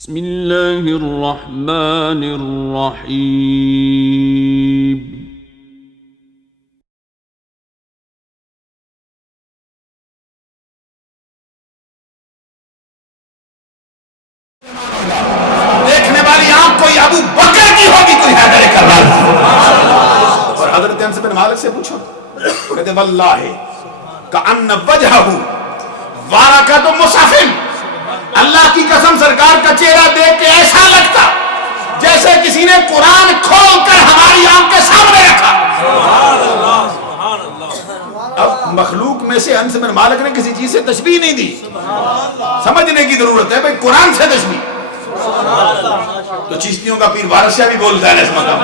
بسم اللہ الرحمن الرحیم دیکھنے والی آنکھ کوئی ابو بکر کی ہوگی، کوئی حیدر کرار کی. اور حضرت انس بن مالک سے پوچھو، کہتے واللہ کأن وجہہ وارکۃ مصحف، اللہ کی قسم سرکار کا چہرہ دیکھ کے ایسا لگتا جیسے کسی نے قرآن کھول کر ہماری آنکھ کے سامنے رکھا. اب مخلوق میں سے انس بن مالک نے کسی چیز سے تشبیہ نہیں دی، سمجھنے کی ضرورت ہے بھئی قرآن سے تشبیہ. تو چشتیوں کا پیر وارث شاہ بھی بولتا ہے اس مقام،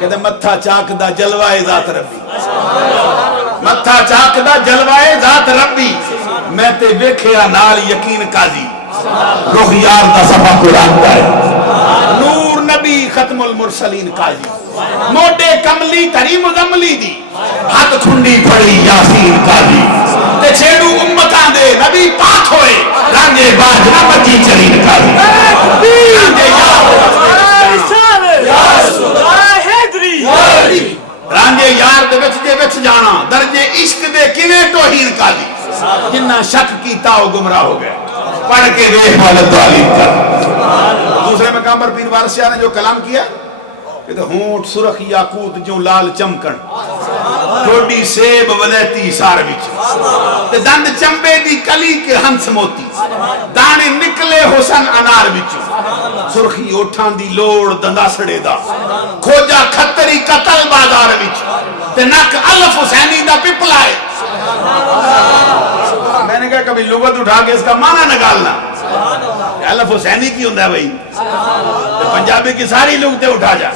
کہتے متھا چاک دا جلوائے ذات ربی، متھا چاک دا جلوائے ذات ربی، میں تے ویکھیا نال یقین قاضی، روح یار دا صفحہ قرآن دا ہے، نور نبی ختم المرسلین قاضی، موڈے کملی تری مزملی دی، ہاتھ کھنڈی پھڑی یاسین قاضی، تے چھیڑو امتاں دے نبی پاک ہوئے، رانجے باج نہ بچی چلین قاضی، رانجے یار دے وچ جانا، درجے عشق دے کیویں توہین قاضی، جنہ شک کی تاؤ گمراہ ہو گیا، پڑھ کے دیکھ والد تعلیم کر. دوسرے مقام پر پیر وارث شاہ نے جو کلام کیا، کہتے ہونٹ سرخ یاقوت جو لال چمکن، ٹھوڈی سیب ولیتی سار وچ، تے دند چمبے دی کلی کے ہنس موتی، دانے نکلے حسن انار وچ، سرخی اوٹھاں دی لوڑ دنداسڑے دا، کھوجا کھتری قتل بازار وچ، تے نک الف حسینی دا پپلائے. میں نے کہا کبھی لغت اٹھا کے اس کا معنی نکالنا، الف حسینی کی ہوندہ ہے بھئی، پنجابی کی ساری لغتیں اٹھا جا،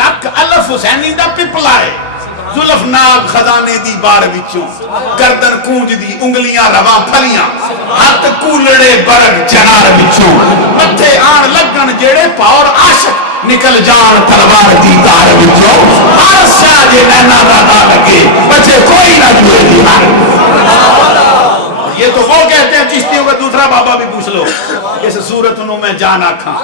نک الف حسینی دا پپلائے، زلف ناک خزانے دی بار وچوں، گردن کونج دی انگلیاں رواں پھلیاں، ہاتھ کولڑے برگ چنار وچوں، متھے آن لگن جیڑے پاور عاشق، نکل جان تلوار دی دار وچوں، ہر ساجے نینا رادا لگے بچے کوئی نہ جوئے دی ہار. یہ تو وہ کہتے ہیں چشتیوں کا دوسرا بابا بھی پوچھ لو، اس صورت انہوں میں جان آکھاں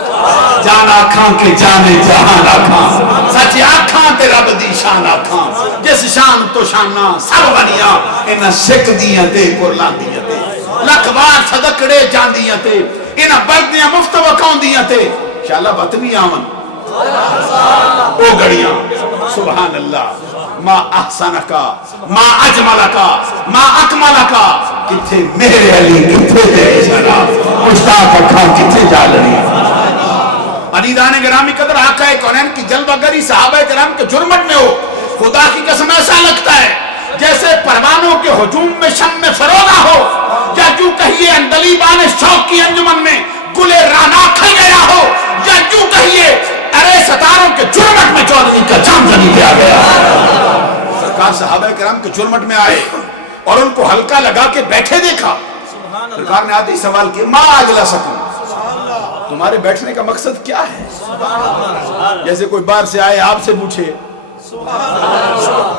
کے جانے جہان آکھاں، سچ آکھاں تے رب دی شان آکھاں، جس شان تو شانہ سب بنیاں، انہاں سکھ دیاں تے قرلان دیاں تے، لکھ بار صدقڑے جان دیاں تے، انہاں بردیاں مفت وکاؤں دیاں تے، انشاءاللہ بطنی آمن او گڑیاں. سبحان اللہ، ما احسنکا ما اجملکا ما اکملکا، کتھے میرے علی کتھے تیرے شراب، مشتاق اکھاں کتھے جالنی. عزیزان گرامی قدر آقا کونین کی جلوہ گری صحابہ کرام کے جرمٹ میں ہو، خدا کی قسم ایسا لگتا ہے جیسے پروانوں کے ہجوم میں شم میں فروغہ ہو، یا جو کہیے اندلیبان شوق کی انجمن میں گلے رانا کھل گیا ہو، یا جو کہیے ارے ستاروں کے جرمٹ میں چودھری کا جام زنی پہ آ گیا. سرکار صحابہ کرام کے جرمٹ میں آئے اور ان کو ہلکا لگا کے بیٹھے دیکھا. سرکار نے آتے ہی سوال کیا، ما اجلا سکوں، تمہارے بیٹھنے کا مقصد کیا ہے؟ جیسے کوئی باہر سے آئے آپ سے پوچھے.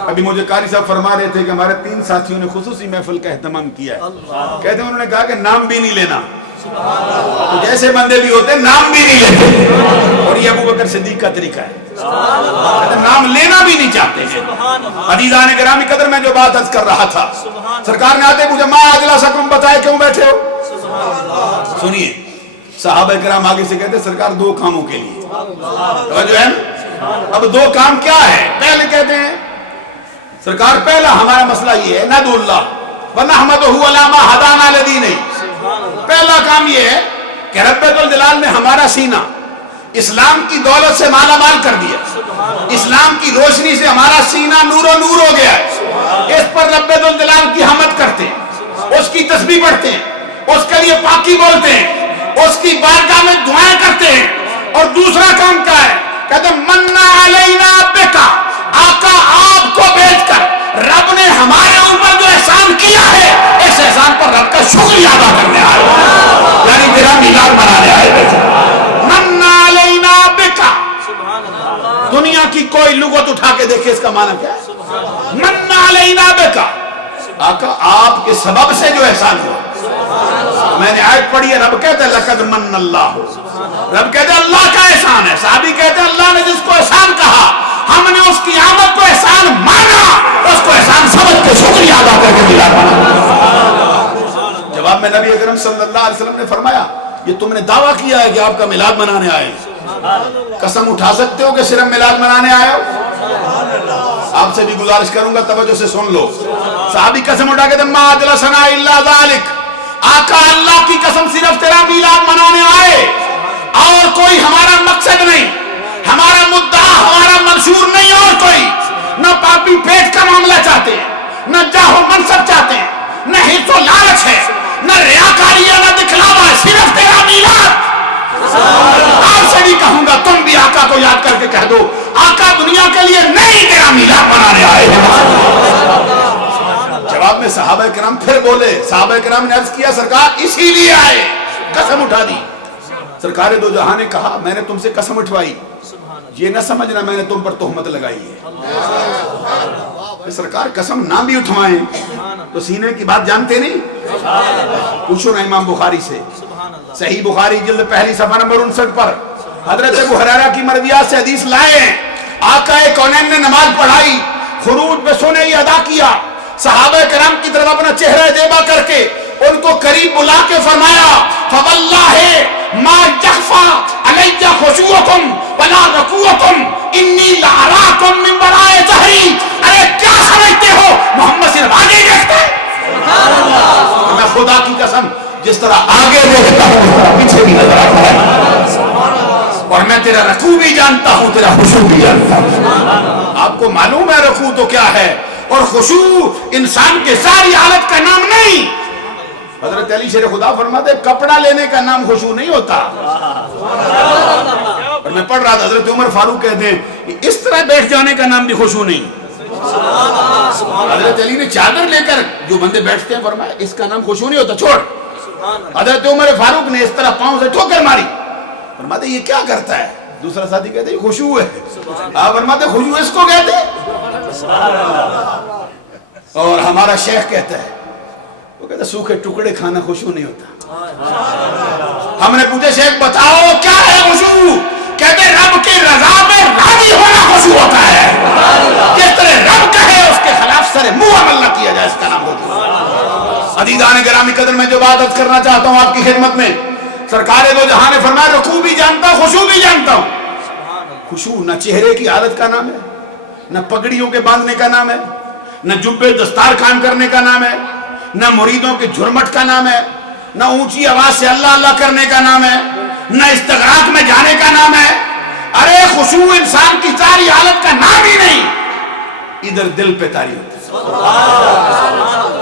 ابھی مجھے قاری صاحب فرما رہے تھے کہ ہمارے 3 ساتھیوں نے خصوصی محفل کا اہتمام کیا ہے، کہتے ہیں انہوں نے کہا کہ نام بھی نہیں لینا، تو جیسے بندے بھی ہوتے نام بھی نہیں لیتے، اور یہ ابو بکر صدیق کا طریقہ ہے، نام لینا بھی نہیں چاہتے ہیں. عزیزان گرامی قدر میں جو بات عرض کر رہا تھا، سرکار نے آتے مجھے ما اجلا سکم بتائے کیوں بیٹھے ہو. سنیے صحابہ کرام آگے سے کہتے سرکار 2 کاموں کے لیے. توجہ ہے، اب 2 کام کیا ہے؟ پہلے کہتے ہیں سرکار پہلا ہمارا مسئلہ یہ ہے ندعو اللہ ونحمدہ علی ما ہدانا لدینہ. پہلا کام یہ ہے کہ رب الجلال نے ہمارا سینہ اسلام کی دولت سے مالا مال کر دیا، اسلام کی روشنی سے ہمارا سینہ نور و نور ہو گیا ہے. اس پر رب الجلال کی حمد کرتے ہیں، اس کی تسبیح پڑھتے ہیں، اس کے لیے پاکی بولتے ہیں، اس کی بارگاہ میں دعائیں کرتے ہیں. اور دوسرا کام کیا ہے؟ کہتے ہیں منّا علینا بکا، آقا آپ کو بھیج کر رب نے ہمارے اوپر جو احسان کیا ہے، اس احسان پر رب کا شکریہ ادا کرنے آئے، یعنی تیرا میلاد منانے آئے. منّا علینا بکا، دنیا کی کوئی لغت اٹھا کے دیکھے اس کا معنی کیا ہے؟ منّا علینا بکا، آقا آپ کے سبب سے جو احسان ہوا، میں نے آیت پڑھی ہے، رب کہتے ہیں لقد من اللہ، رب کہتے ہیں اللہ کا احسان ہے، صحابی کہتے ہیں اللہ نے جس کو احسان کہا ہم نے اس کی آمد کو احسان مانا، اس کو احسان سمجھ کے شکریہ ادا کر کے میلاد منانا۔ جواب میں نبی اکرم صلی اللہ علیہ وسلم نے فرمایا یہ تم نے دعویٰ کیا ہے کہ آپ کا میلاد منانے آئے، قسم اٹھا سکتے ہو کہ صرف میلاد منانے آئے ہو؟ آپ سے بھی گزارش کروں گا توجہ سے سن لو۔ صحابی قسم اٹھا کے دے ما اجلسنا الا ذالک، آقا اللہ کی قسم صرف تیرا میلاد منانے آئے، اور کوئی ہمارا مقصد نہیں، ہمارا مدعا، ہمارا منشور نہیں، اور کوئی نہ پاپی پیٹ کا معاملہ چاہتے ہیں، نہ جاہ و منصب چاہتے ہیں، نہ حرص و لالچ ہے، نہ ریاکاری ہے، نہ دکھلاوا ہے، صرف تیرا میلاد۔ آپ سے بھی کہوں گا تم بھی آقا کو یاد کر کے کہہ دو آقا دنیا کے لیے نہیں تیرا میلاد منانے آئے ہیں۔ جواب میں صحابہ کرام پھر بولے، صحابہ کرام نے عرض کیا سرکار اسی لیے آئے، قسم اٹھا دی۔ سرکار دو جہاں نے کہا میں نے تم سے قسم اٹھوائی، یہ نہ سمجھنا میں نے تم پر تہمت لگائی ہے۔ سرکار قسم نہ بھی اٹھوائیں تو سینے کی بات جانتے نہیں؟ پوچھو نا امام بخاری سے، صحیح بخاری جلد پہلی صفحہ نمبر 59 پر حضرت ابو ہریرہ کی مرویات سے حدیث لائے ہیں، آقا کونین نے نماز پڑھائی، خروج پہ سونے ہی ادا کیا، صحابہ کرام کی طرف اپنا چہرہ دیبا کر کے ان کو قریب بلا کے فرمایا فواللہ ما یخفا علی خشوعکم ولا رکوعکم انی لأراکم من وراء ظہری۔ ارے کیا سمجھتے ہو محمد صرف آگے دیکھتا ہے؟ میں خدا کی قسم جس طرح آگے دیکھتا ہوں اس طرح پیچھے بھی نظر آتا ہے، اور میں تیرا رکوع بھی جانتا ہوں، تیرا خشوع بھی جانتا ہوں۔ آپ کو معلوم ہے رکوع تو کیا ہے اور خشوع انسان کے ساری حالت کا نام نہیں۔ حضرت علی شیر خدا فرماتے کپڑا لینے کا نام خشوع نہیں ہوتا۔ اور میں پڑھ رہا تھا حضرت عمر فاروق کہتے ہیں اس طرح بیٹھ جانے کا نام بھی خشوع نہیں۔ حضرت علی نے چادر لے کر جو بندے بیٹھتے ہیں فرمایا اس کا نام خشوع نہیں ہوتا، چھوڑ۔ حضرت عمر فاروق نے اس طرح پاؤں سے ٹھوکر ماری، فرماتے یہ کیا کرتا ہے؟ دوسرا ساتھی کہتے ہیں یہ خشوع ہے۔ آپ فرماتے خشوع اس کو کہتے ہیں؟ اور ہمارا شیخ کہتا ہے، وہ کہتا ہے سوکھے ٹکڑے کھانا خشوع نہیں ہوتا۔ ہم نے پوچھا شیخ بتاؤ کیا ہے خشوع؟ کہتے ہیں رب کی رضا میں راضی ہونا خشوع ہوتا ہے، جس طرح رب کہے اس کے خلاف سر منہ عمل نہ کیا جائے، اس کا نام خشوع۔ عزیزان گرامی قدر میں جو بات عرض کرنا چاہتا ہوں آپ کی خدمت میں، سرکار دو جہاں نے فرمایا رکوع بھی جانتا ہوں خشوع بھی جانتا ہوں۔ خشوع نہ چہرے کی عادت کا نام ہے، نہ پگڑیوں کے باندھنے کا نام ہے، نہ جبے دستار قائم کرنے کا نام ہے، نہ مریدوں کے جھرمٹ کا نام ہے، نہ اونچی آواز سے اللہ اللہ کرنے کا نام ہے، نہ استغراق میں جانے کا نام ہے۔ ارے خشوع انسان کی ساری حالت کا نام ہی نہیں، ادھر دل پہ تاری ہوتی ہے۔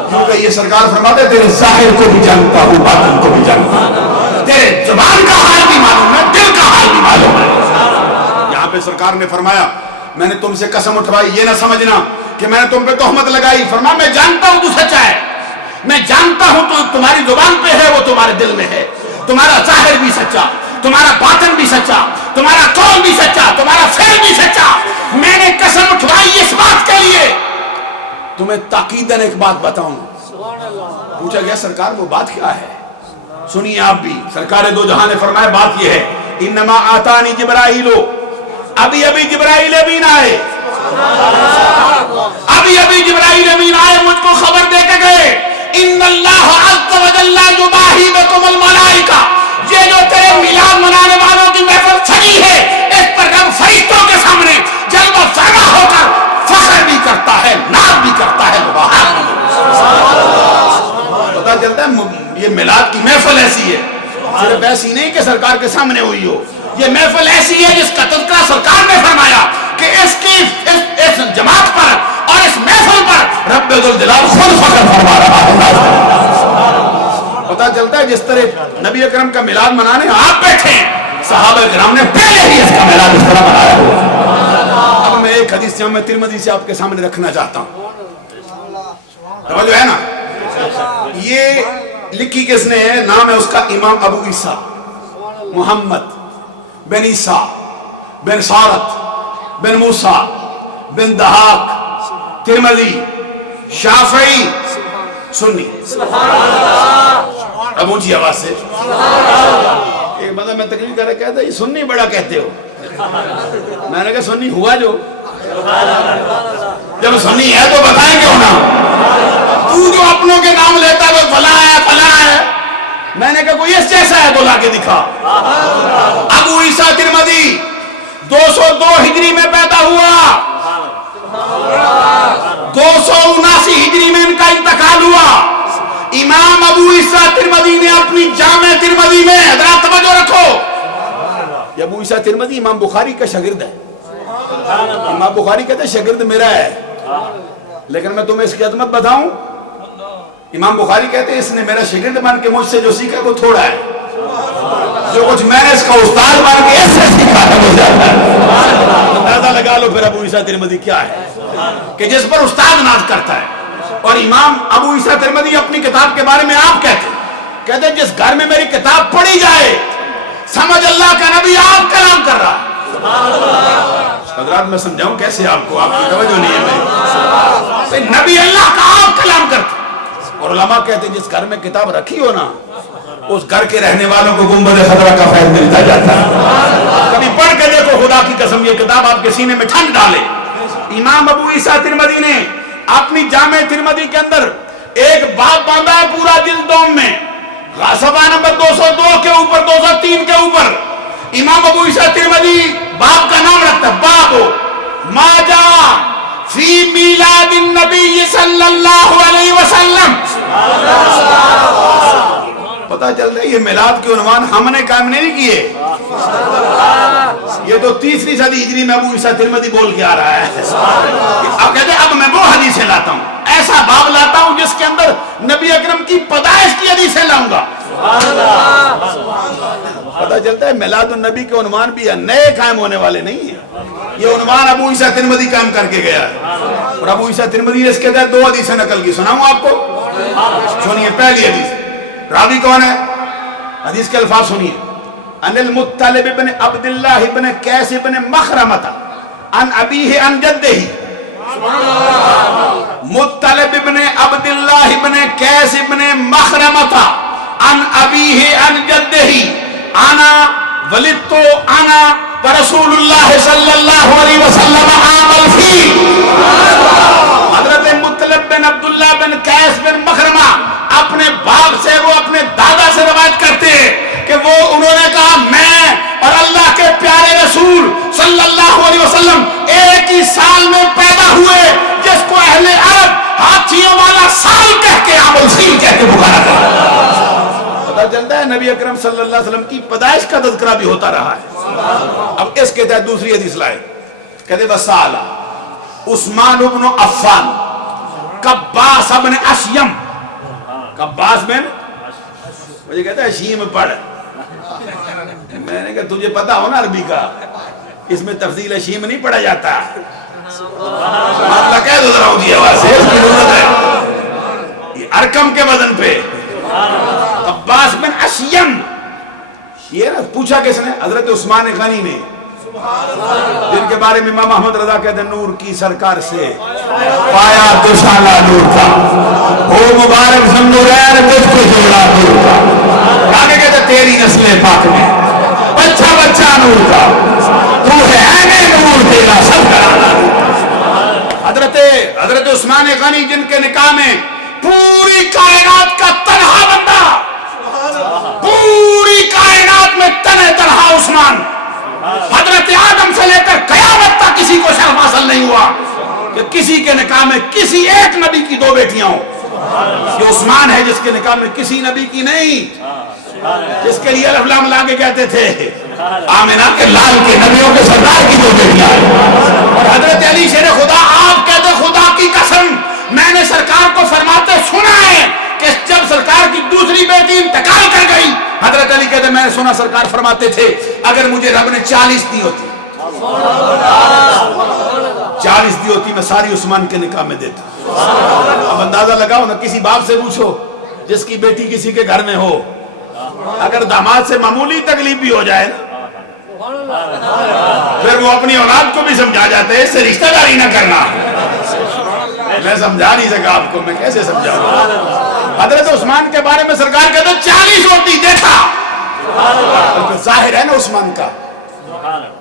کیونکہ یہ سرکار فرماتے تیرے ظاہر کو بھی جانتا ہوں باطن کو بھی جانتا ہوں، تیرے زبان کا حال بھی معلوم ہے دل کا حال بھی معلوم ہے۔ یہاں پہ سرکار نے فرمایا میں نے تم سے قسم اٹھوائی، یہ نہ سمجھنا کہ میں نے تم پہ تہمت لگائی، فرمایا میں جانتا ہوں تو سچا ہے، میں جانتا ہوں تو تمہاری زبان پہ ہے وہ تمہارے دل میں ہے، تمہارا ظاہر بھی سچا، تمہارا باطن بھی سچا، تمہارا قول بھی سچا، تمہارا فعل بھی سچا۔ میں نے قسم اٹھوائی اس بات کے لیے تمہیں تاکیداً ایک بات بتاؤں۔ پوچھا گیا سرکار وہ بات کیا ہے؟ سنیے آپ بھی، سرکار دو جہاں نے فرمایا بات یہ ہے انما آتانی جبرائیل، ابھی ابھی جبرائیل امین آئے، ابھی ابھی جبرائیل امین آئے مجھ کو خبر دے کے گئے ان اللہ عز و جل یباہی بکم الملائکہ، یہ جو تیرے میلاد منانے والوں کی محفل چھڑی ہے اس پر رب فرشتوں کے سامنے جلوہ فرما ہو کر فخر بھی کرتا ہے ناز بھی کرتا ہے۔ پتہ چلتا ہے یہ میلاد کی محفل ایسی ہے، صرف ایسی نہیں کہ سرکار کے سامنے ہوئی ہو، یہ محفل ایسی ہے جس کا تذکرہ سرکار نے فرمایا کہ اس جماعت پر اور اس محفل پر رب ذوالجلال خود فخر فرما رہا ہے۔ پتہ چلتا ہے جس طرح نبی اکرم کا میلاد منانے آپ بیٹھے ہیں، صحابہ کرام نے پہلے ہی اس کا میلاد اس طرح منایا ہوا۔ اب میں ایک حدیث جامع ترمذی سے آپ کے سامنے رکھنا چاہتا ہوں، توجہ ہے نا؟ یہ لکھی کس نے ہے؟ نام ہے اس کا امام ابو عیسیٰ محمد بن عیسیٰ بن سارت بن موسیٰ بن دہاق ترمذی شافعی سنی۔ اب اونچی آواز سے ایک بندہ میں تقریر کر رہا کہتا یہ سنی بڑا کہتے ہو. میں نے کہا سنی ہوا جو جب سنی ہے تو بتائیں کیوں نہ. تو جو اپنوں کے نام لیتا ہے وہ فلاں ہے فلاں ہے. میں نے کہا کوئی اس جیسا ہے تو لا کے دکھا. ابو عیسیٰ ترمذی 202 ہجری میں پیدا ہوا, 279 ہجری میں ان کا انتقال ہوا. امام ابو عیسیٰ ترمذی نے اپنی جامع ترمذی میں, حضرات توجہ رکھو, یہ ابو عیسیٰ ترمذی امام بخاری کا شاگرد ہے. امام بخاری کہتے ہیں شاگرد میرا ہے, لیکن میں تمہیں اس کی عظمت بتاؤں, امام بخاری کہتے ہیں اس نے میرا شاگرد بن کے مجھ سے جو سیکھا وہ تھوڑا ہے, جو کچھ میں نے اس کا استاد بن کے اس سے سیکھا ہے وہ زیادہ ہے. اندازہ لگا لو پھر ابو عیسیٰ ترمذی کیا ہے کہ جس پر استاد ناز کرتا ہے. اور امام ابو عیسیٰ ترمذی اپنی کتاب کے بارے میں آپ کہتے ہیں جس گھر میں میری کتاب پڑھی جائے سمجھ اللہ کا نبی آپ کلام کر رہا. حضرات میں سمجھاؤں کیسے آپ کو, آپ کی توجہ نہیں ہے. نبی اللہ کا آپ کلام کرتے. اور علماء کہتے ہیں جس گھر میں کتاب رکھی ہو نا اس گھر کے رہنے والوں کو گنبد خضرا کا فیض ملتا جاتا ہے. کبھی پڑھ کے دیکھو خدا کی قسم یہ کتاب آپ کے سینے میں ٹھنڈ ڈالے. امام ابو عیسیٰ ترمذی نے اپنی جامع ترمذی کے اندر ایک باب باندھا ہے پورا جلدوں میں, صفحہ نمبر 202 کے اوپر 203 کے اوپر. امام ابو عیسیٰ ترمذی باب کا نام رکھتا ہے باب ما جاء فی میلاد النبی صلی اللہ علیہ وسلم. پتہ چل رہا ہے یہ میلاد کے عنوان ہم نے قائم نہیں کیے, یہ تو 3ری صدی ہجری میں ابو عیسیٰ ترمذی بول کے آ رہا ہے. اب کہتے ہیں اب میں وہ حدیثیں لاتا ہوں, ایسا باب لاتا ہوں جس کے اندر نبی اکرم کی پیدائش کی حدیثیں لاؤں گا. پتہ چلتا ہے میلاد النبی کے عنوان بھی نئے قائم ہونے والے نہیں ہیں, یہ عنوان ابو عیسیٰ ترمذی قائم کر کے گیا ہے. اور ابو عیسیٰ ترمذی نے اس کے تحت 2 حدیثیں نقل کی, سناؤں آپ کو. سنیے پہلی حدیث, راوی کون ہے, حدیث کے الفاظ سنیے. ان المطلب ابن عبداللہ ابن قیس ابن مخرمۃ ان ابیہ ان جدہ. مطلب ابن عبداللہ ابن قیس ابن مخرمۃ ان ابیہ ان جدہ انا ولدت انا ورسول اللہ صلی اللہ علیہ وسلم عام الفیل. حضرت مطلب بن عبداللہ بن قیس بن مخرمہ اپنے باپ سے, وہ اپنے دادا سے روایت کرتے ہیں کہ وہ انہوں نے کہا میں اور اللہ کے پیارے رسول صلی اللہ علیہ وسلم ایک ہی سال میں پیدا ہوئے, جس کو اہل عرب ہاتھیوں والا سال کہہ کے عام الفیل کہہ کے پکارا تھا. پتہ چلتا ہے نبی اکرم صلی اللہ علیہ وسلم کی پیدائش کا تذکرہ بھی ہوتا رہا ہے. اب اس کے تحت دوسری حدیث لائے, کہتے وسال عثمان بن عفان قباس بن اشیم. قباس بن, مجھے کہتا ہے اشیم پڑھ. میں نے کہا تجھے پتا ہو نا عربی کا, اس میں تفضیل اشیم نہیں پڑھا جاتا. مطلب کہہ دو ذرا اونچی آواز سے, اس کی ضرورت ہے. یہ ارکم کے وزن پہ عباس بن اشیم. یہ نا پوچھا کس نے, حضرت عثمان غنی نے, جن کے بارے میں امام احمد رضا کہتے ہیں نور کی سرکار سے پایا دوشالہ نور کا, ہو مبارک زنورین تجھ کو جوڑا نور کا. آگے کہتے ہیں تیری نسل پاک میں بچہ بچہ نور کا, تو ہے عین نور تیرا سب کرانا. حضرت عثمان غنی جن کے نکاح میں پوری کائنات کا تنہا بندہ, پوری کائنات میں تنہا عثمان, حضرت آدم سے لے کر قیامت تک کسی کو شرف حاصل نہیں ہوا کہ کسی کے نکاح میں کسی ایک نبی کی 2 بیٹیاں ہوں. یہ عثمان ہے جس کے نکاح میں کسی نبی کی نہیں, جس کے لیے الف لام لا کے کہتے تھے آمنہ کے لال کے نبیوں کے سردار کی 2 بیٹیاں. اور حضرت علی شیر خدا, آپ کہتے خدا کی قسم میں نے سرکار کو فرماتے سنا ہے کہ جب سرکار کی دوسری بیٹی انتقال کر گئی, حضرت علی کہتے میں نے سنا سرکار فرماتے تھے اگر مجھے رب نے 40 دی ہوتی, 40 دی ہوتی, میں ساری عثمان کے نکاح میں دیتا. اب اندازہ لگاؤ نا, کسی باپ سے پوچھو جس کی بیٹی کسی کے گھر میں ہو, اگر داماد سے معمولی تکلیف بھی ہو جائے نا پھر وہ اپنی اولاد کو بھی سمجھا جاتے ہیں اس سے رشتہ داری نہ کرنا. میں سمجھا نہیں سکا آپ کو, میں کیسے سمجھاؤں. حضرت عثمان کے بارے میں سرکار کہتے 40 روٹی دیکھا. ظاہر ہے نا عثمان کا,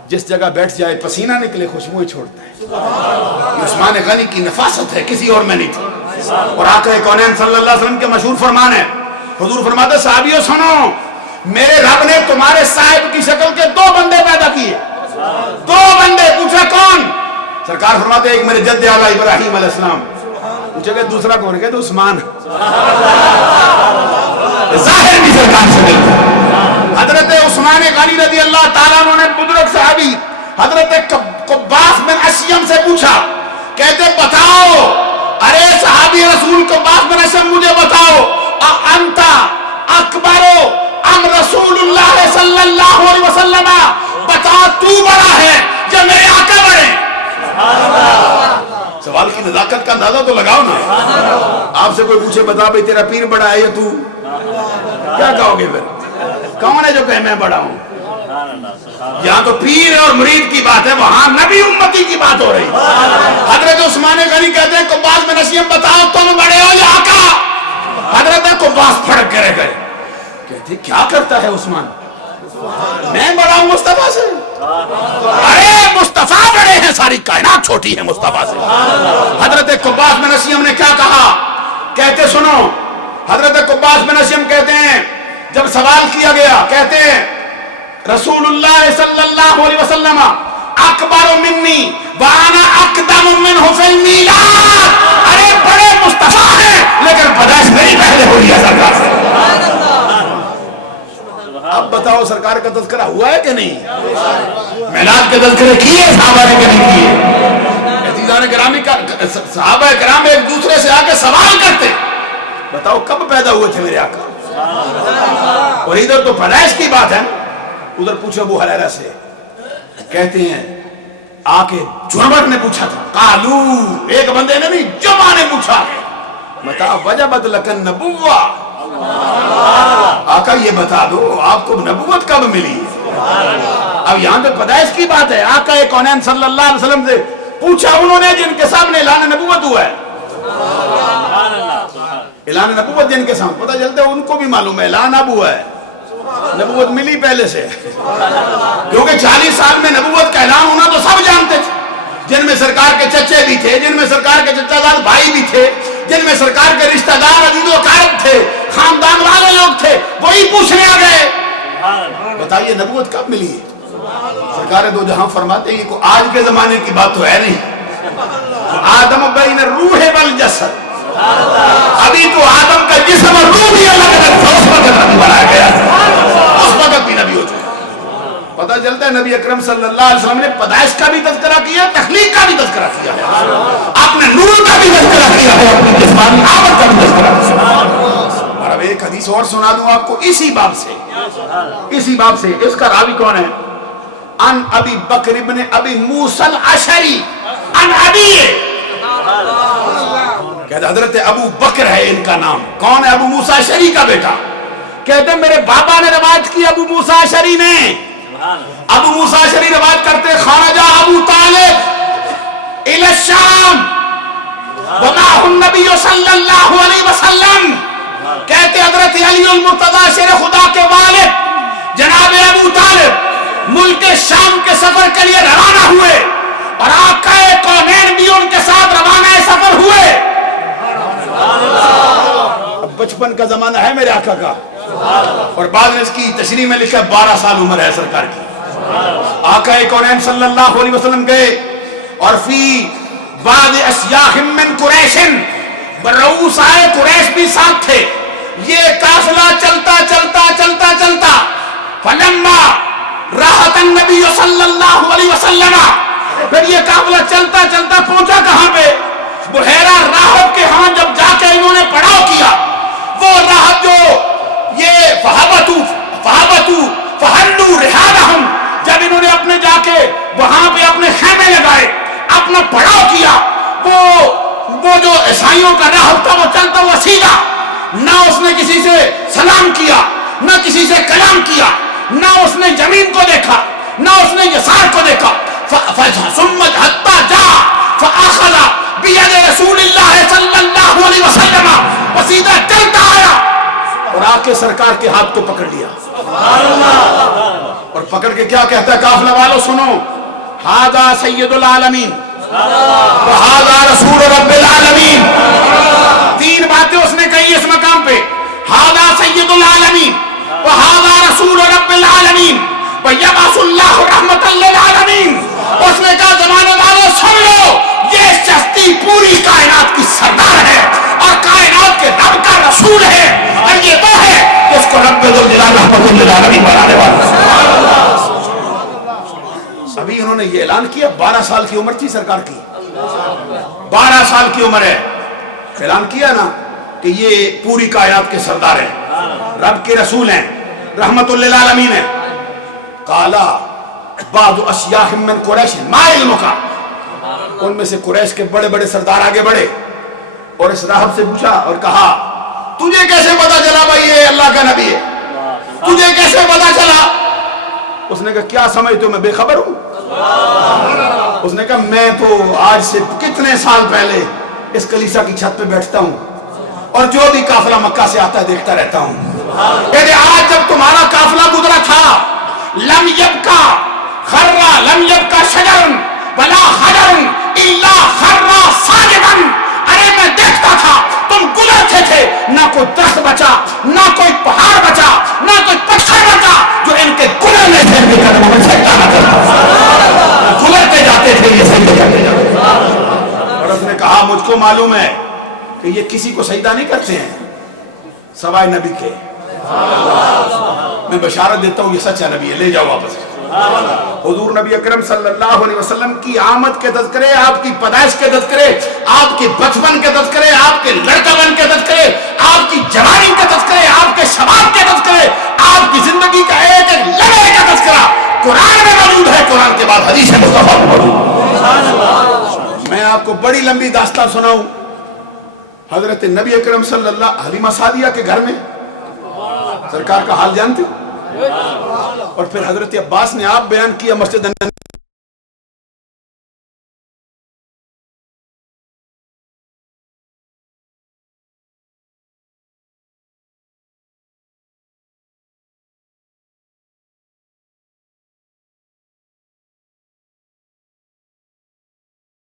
جس جگہ بیٹھ جائے پسینہ نکلے خوشبو چھوڑتا ہے. عثمان غنی کی نفاست ہے, کسی اور میں نہیں تھی. اور آقا کونین صلی اللہ علیہ وسلم کے مشہور فرمان ہے, حضور فرماتے صحابیوں سنو, میرے رب نے تمہارے صاحب کی شکل کے 2 بندے پیدا کیے. 2 بندے. پوچھا کون؟ سرکار فرماتے ایک میرے جد اعلیٰ ابراہیم علیہ السلام. پوچھا کہ دوسرا کون؟ کہتے عثمان. ظاہر بھی سرکار سے ملتا. حضرت عثمان غنی رضی اللہ تعالیٰ عنہ نے بزرگ صحابی حضرت قباس بن اشیم سے پوچھا, کہتے بتاؤ, ارے صحابی رسول قباس بن اشیم مجھے بتاؤ, انت اکبر ام رسول اللہ صلی اللہ علیہ وسلم, بتا تو بڑا ہے یا میرے آقا بڑے؟ سوال کی نزاکت کا اندازہ تو لگاؤ نا. آپ سے کوئی پوچھے بتا بھئی تیرا پیر بڑا ہے یا تو, کیا کہو گے پھر؟ کون ہے جو کہے میں بڑا ہوں؟ یہاں تو پیر اور مرید کی بات ہے, وہاں نبی امتی کی بات ہو رہی. حضرت عثمان غنی کہتے ہیں قباس بن اشیم بتاؤ تم بڑے ہو یا آقا؟ حضرت قباس پھڑک کے رہ گئے. کہتے کیا کرتا ہے عثمان, میں بڑا ہوں مصطفیٰ سے؟ ارے مصطفیٰ بڑے ہیں, ساری کائنات چھوٹی ہے مصطفیٰ سے. حضرت قباس بن اشیم نے کیا کہا؟ کہتے سنو, حضرت قباس بن اشیم کہتے ہیں جب سوال کیا گیا, کہتے ہیں رسول اللہ صلی اللہ علیہ وسلم اکبر منی وانا اقدم منہ فی المیلاد. ارے بڑے مصطفیٰ ہیں لیکن پیدائش میری پہلے ہو رہی ہے سرکار سے. اب بتاؤ سرکار کا تذکرہ ہوا ہے کہ نہیں؟ میلاد کے تذکرے کیے صحابہ نے کہ نہیں کیے؟ عزیزان گرامی کا صحابہ کرام ایک دوسرے سے آ کے سوال کرتے, بتاؤ کب پیدا ہوئے تھے میرے آقا؟ اور ادھر تو پیدائش کی بات ہے, ادھر پوچھو ابو ہریرہ سے, کہتے ہیں آ کے جرمٹ نے پوچھا تھا, قالو, ایک بندے نے نہیں جمع نے پوچھا, بتا وجبت لکن نبوہ, آقا یہ بتا دو آپ کو نبوت کب ملی؟ اب یہاں پہ پیدائش کی بات ہے. آقا کونین صلی اللہ علیہ وسلم سے پوچھا انہوں نے جن کے سامنے اعلان نبوت ہوا ہے. اعلان نبوت جن کے سامنے, پتہ چلتا ہے ان کو بھی معلوم ہے اعلان اب ہوا ہے, نبوت ملی پہلے سے, کیونکہ 40 سال میں نبوت کا اعلان ہونا تو سب جانتے تھے, جن میں سرکار کے چچے بھی تھے, جن میں سرکار کے چچا دار بھائی بھی تھے, جن میں سرکار کے رشتہ دار عزیز و اقارب تھے, خاندان والے لوگ تھے, وہی پوچھنے آ گئے بتائیے نبوت کب ملی ہے؟ سرکار دو جہاں فرماتے ہیں کہ آج کے زمانے کی بات تو ہے نہیں, آدم بین الروح والجسد, ابھی تو آدم کا جسم اور روح بھی الگ الگ تھا, اس وقت نبی بنایا گیا, اس وقت بھی نبی ہو چکا. پتہ چلتا ہے نبی اکرم صلی اللہ علیہ وسلم نے پیدائش کا بھی تذکرہ کیا, تخلیق کا بھی تذکرہ کیا ہے, اپنے نور کا بھی تذکرہ کیا ہے, اپنی جسمانی آمد کا بھی تذکرہ کیا. اور اب ایک حدیث اور سنا دوں آپ کو اسی باب سے, اس کا راوی کون ہے؟ ان ابی بکر ابن ابی موسیٰ الاشعری ان ابی, کہتے حضرت ابو بکر ہے ان کا نام. کون ہے؟ ابو موسیٰ اشعری کا بیٹا. کہتے میرے بابا نے روایت کی ابو موسیٰ اشعری نے. ابو موسیٰ اشعری روایت کرتے خرج ابو طالب الى الشام ومعه النبی صلی اللہ علیہ وسلم. کہتے حضرت علی المرتضی شیر خدا کے والد جناب ابو طالب ملک شام کے سفر کے لیے روانہ ہوئے, اور آقا کونین بھی ان کے ساتھ روانہ سفر ہوئے. بچپن کا زمانہ ہے میرے آقا کا, اور بعد میں اس کی تشریح میں لکھا 12 سال عمر ہے سرکار کی. آقا کونین صلی اللہ علیہ وسلم گئے, اور فی بعض اشیاخ من قریش, رؤسائے قریش بھی ساتھ تھے. یہ قافلہ چلتا چلتا چلتا چلتا فلما راحت النبی صلی اللہ علیہ وسلم, پھر یہ قافلہ چلتا چلتا پہنچا کہاں پہ؟ بحیرہ راہب کے ہاں. جب جا کے انہوں نے پڑاؤ کیا, وہ راہب جو یہ فہبتو فہلو رحالہم, جب انہوں نے اپنے جا کے وہاں پہ اپنے خیمے لگائے, اپنا پڑاؤ کیا, وہ جو عیسائیوں کا راہب تھا وہ چلتا ہوا سیدھا, نہ اس نے کسی سے سلام کیا, نہ کسی سے کلام کیا, نہ اس نے زمین کو دیکھا, نہ اس نے یسار کو دیکھا. ثم حتی جا فاخذ بید رسول اللہ صلی اللہ علیہ وسلم, وہ سیدھا چلتا اور آ کے سرکار کے ہاتھ کو پکڑ لیا اور پکڑ کے کیا کہتا ہے قافلہ والوں سنو ھذا سید العالمین وھذا رسول رب العالمین. تین باتیں اس نے کہی اس مقام پہ ھذا سید العالمین وھذا رسول رب العالمین ویبعث اللہ رحمۃ للعالمین. اس نے کہا زمانے والوں سن لو یہ چشتی پوری کائنات کی سردار ہے اور کائنات کے رب کا رسول ہے اور یہ تو ہے کہ اس کو رب ذوالجلال رحمۃ للعالمین بنانے والا. ابھی انہوں نے یہ اعلان کیا 12 سال کی عمر تھی سرکار کی 12 سال کی عمر ہے اعلان کیا نا کہ یہ پوری کائنات کے سردار ہیں رب کے رسول ہیں رحمت للعالمین ہیں. قالا بعض اشیاخ من قریش ما علمک ان میں سے قریش کے بڑے بڑے سردار آگے بڑھے اور اس راہب سے پوچھا اور کہا تجھے کیسے پتا چلا بھائی یہ اللہ کا نبی ہے تجھے کیسے پتا چلا. اس نے کہا کیا سمجھتے ہو میں بے خبر ہوں. اس نے کہا میں تو آج سے کتنے سال پہلے اس کلیسا کی چھت پہ بیٹھتا ہوں اور جو بھی قافلہ مکہ سے آتا ہے دیکھتا رہتا ہوں. کہتے آج جب تمہارا قافلہ گزرا تھا لم یبکا خرا لم یبکا شجر ولا حجر الا خرا ساجدا. ارے میں دیکھتا تھا تم گزرتے تھے نہ کوئی درخت بچا نہ کوئی پہاڑ بچا نہ کوئی پتھر بچا جو ان کے گزرنے سے بھی قدموں میں سجدہ نہ کرتا. گزرتے جاتے تھے یہ سجدے کرتے جاتے تھے. اور اس نے کہا مجھ کو معلوم ہے کہ یہ کسی کو سجدہ نہیں کرتے ہیں سوائے نبی کے. میں بشارت دیتا ہوں یہ سچا نبی ہے لے جاؤ واپس. حضور نبی اکرم صلی اللہ علیہ وسلم کی آمد کے تذکرے آپ کی پیدائش کے تذکرے آپ کے بچپن کے تذکرے آپ کے لڑکپن کے تذکرے آپ کی جوانی کے تذکرے آپ کے شباب کے تذکرے آپ کی زندگی کا ایک ایک لمحے کا تذکرہ قرآن میں موجود ہے. قرآن کے بعد حدیث مصطفیٰ میں موجود. میں آپ کو بڑی لمبی داستان سناؤں. حضرت نبی اکرم صلی اللہ حلیمہ سعدیہ کے گھر میں سرکار کا حال جانتے اور پھر حضرت عباس نے آپ بیان کیا مسجد